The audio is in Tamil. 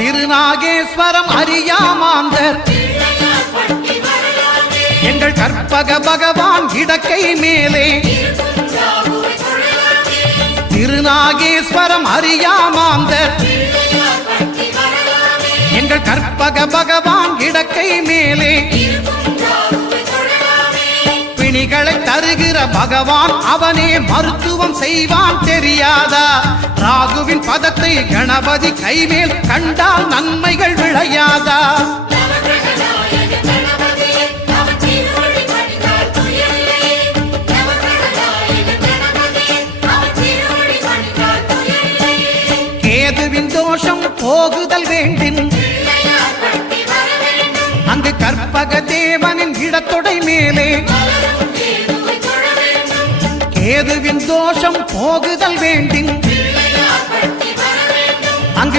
திருநாகேஸ்வரம் அறியாமாந்தர் எங்கள் கற்பக பகவான் இடக்கை மேலே திருநாகேஸ்வரம் அறியாமாந்தர் எங்கள் கற்பக பகவான் இடக்கை மேலே பிணிகளை தருகிற பகவான் அவனே மருத்துவம் செய்வான் தெரியாதா ராகுவின் பதத்தை கணபதி கைமேல் கண்டால் நன்மைகள் விளையாதா கேதுவின் தோஷம் போகுதல் வேண்டின் அங்கு கற்பக தேவனின் இடத்தொடை மேலே கேதுவின் தோஷம் போகுதல் வேண்டின் அங்கு